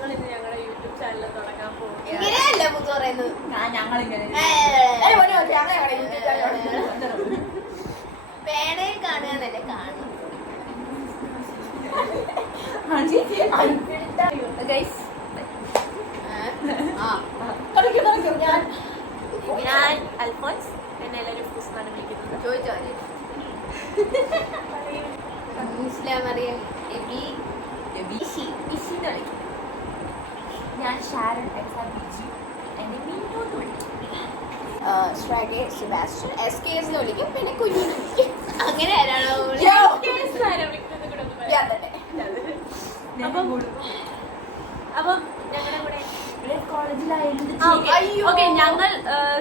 ഞങ്ങൾ ഇന്ന് ഞങ്ങളുടെ യൂട്യൂബ് ചാനൽ തുടങ്ങാൻ പോകും. ഇങ്ങനെയല്ല മുത്ത് പറയുന്നത്. ഞങ്ങളിങ്ങനെ വേണേ കാണുക എന്നല്ലേ കാണും. ഞാൻ അൽഫോൻസ്, എന്നെ എല്ലാവരും ഫൂസ് വിളിക്കുന്നത്. ചോദിച്ചോലെ ഇസ്ലാം അറിയാം. ഞാൻ ഷാരൺ എക്സാബിജി എന്നെ മീനോന്ന് വിളിക്കും. ശ്രേയ സെബാസ്റ്റ്യൻ SKS എന്ന് വിളിക്കും. പിന്നെ കുഞ്ഞു അങ്ങനെ ആരാണോ അപ്പം ഞങ്ങളുടെ കൂടെ കോളേജിലായിരുന്നു. ഓക്കെ, ഞങ്ങൾ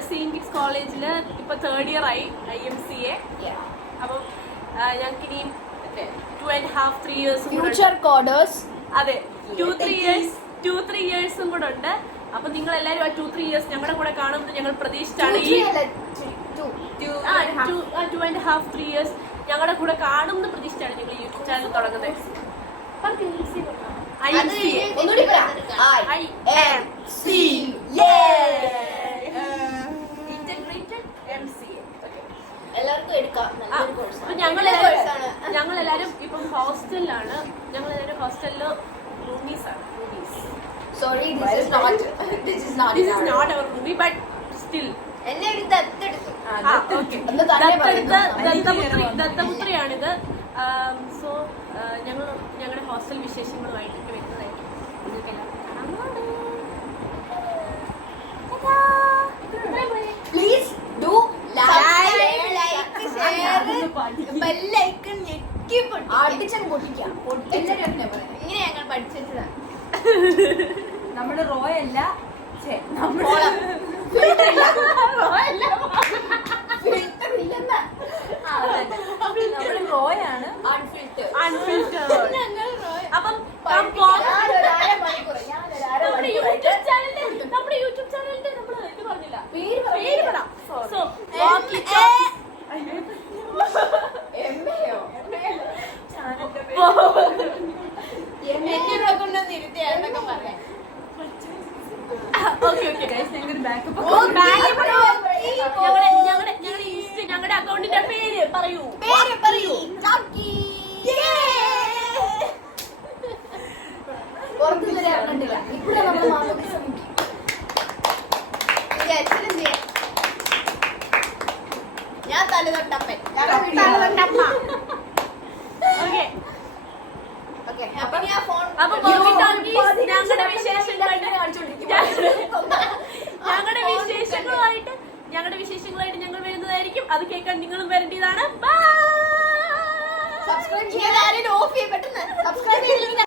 സെയിന്റ് കിഡ്സ് കോളേജില് ഇപ്പൊ 3rd ഇയർ ആയി IMCA. അപ്പം ഞങ്ങൾക്ക് ഇനിയും 2.5-3 years ഫ്യൂച്ചർ കോഡേഴ്സ്. അതെ, 2-3 years കൂടെ ഉണ്ട്. അപ്പൊ നിങ്ങൾ എല്ലാരും ആ 2-3 years ഞങ്ങളുടെ കൂടെ കാണുമെന്ന് ഞങ്ങൾ പ്രതീക്ഷിച്ചാണ്. ഈ 2.5-3 years ഞങ്ങളുടെ കൂടെ കാണുമെന്ന് പ്രതീക്ഷിച്ചാണ് ഞങ്ങൾ യൂട്യൂബ് ചാനൽ തുടങ്ങുന്നത്. എല്ലാവർക്കും എടുക്കാം. ഞങ്ങളെല്ലാരും ഇപ്പം ഹോസ്റ്റലിലാണ്. ഞങ്ങളെല്ലാരും ഹോസ്റ്റലില് റൂമീസ് ആണ്. Sorry, this is not our roomie, but still. എന്നെ എടുത്ത് ദത്തെടുത്തു. ദത്തപുത്രിയാണിത്. സോ ഞങ്ങളുടെ ഹോസ്റ്റൽ വിശേഷങ്ങളുമായിട്ടൊക്കെ വരുന്നതായിരിക്കും. Please do like share bell icon ഞെക്കി പൊട്ടിക്കാം. ഇങ്ങനെ ഞങ്ങൾ പഠിച്ചതാണ്. നമ്മള് റോയല്ല, നമ്മള് റോയാണ്. അപ്പം നമ്മുടെ യൂട്യൂബ് ചാനലിന്റെ നമ്മൾ ഇത് പറഞ്ഞില്ല, പേര് പറ. സോ എന്നെ കൊണ്ടൊന്ന് ഇരുത്തിയാന്നൊക്കെ പറയാം. ഞങ്ങളുടെ അക്കൗണ്ടിന്റെ പേര് പറയൂ. ഞാൻ തലതൊട്ടപ്പൻ. ഞങ്ങളുടെ വിശേഷങ്ങളായിട്ട് ഞങ്ങൾ വരുന്നതായിരിക്കും. അത് കേൾക്കാൻ നിങ്ങളും വരേണ്ടതാണ്. സബ്സ്ക്രൈബ് ചെയ്യാൻ ആരെയും ഓഫ് ചെയ്യ പെട്ടെന്ന് സബ്സ്ക്രൈബ് ചെയ്തില്ലെങ്കിൽ